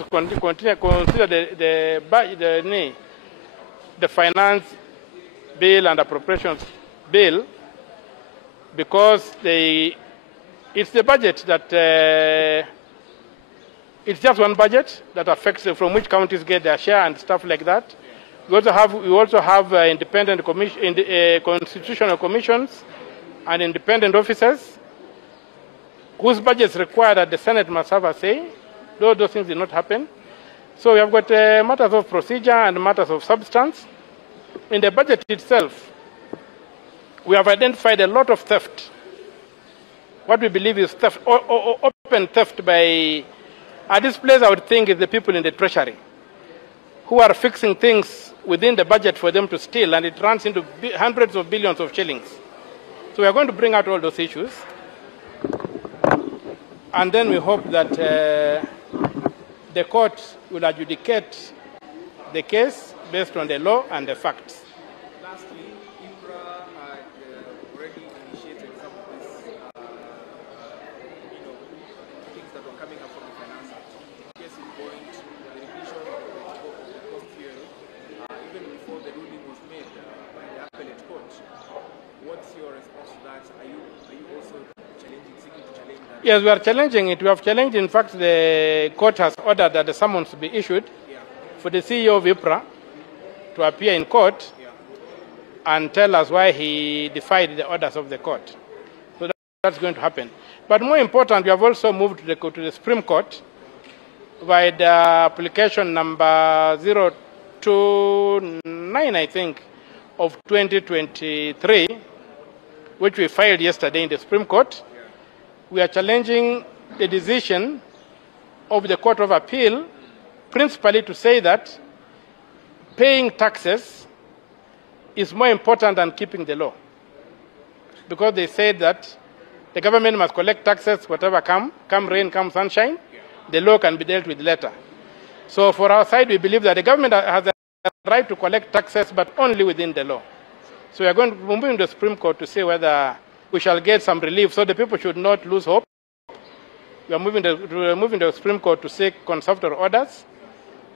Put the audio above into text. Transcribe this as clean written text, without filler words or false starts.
supposed to consider the finance bill and appropriations bill, because it's the budget that it's just one budget that affects from which counties get their share and stuff like that. We also have independent constitutional commissions and independent officers whose budgets require that the Senate must have a say. Those things did not happen. So we have got matters of procedure and matters of substance. In the budget itself, we have identified a lot of theft. What we believe is theft, or open theft by, at this place I would think is the people in the Treasury, who are fixing things within the budget for them to steal, and it runs into hundreds of billions of shillings. So we are going to bring out all those issues. And then we hope that the court will adjudicate the case based on the law and the facts. Lastly, IPRA had already initiated some of these things that were coming up from the Finance Act. Case in point, the revision of the cost fuel, even before the ruling was made by the appellate court. What's your response to that? Are you also seeking to challenge that? Yes, we are challenging it. We have challenged, in fact, the court has ordered that the summons be issued for the CEO of IPRA to appear in court and tell us why he defied the orders of the court. So that's going to happen. But more important, we have also moved to the Supreme Court by the application number 029, I think, of 2023, which we filed yesterday in the Supreme Court. We are challenging the decision of the Court of Appeal, principally to say that paying taxes is more important than keeping the law. Because they said that the government must collect taxes, whatever come rain, come sunshine, the law can be dealt with later. So for our side, we believe that the government has the right to collect taxes, but only within the law. So we are going to move in the Supreme Court to see whether we shall get some relief, so the people should not lose hope. We are moving to the Supreme Court to seek conservative orders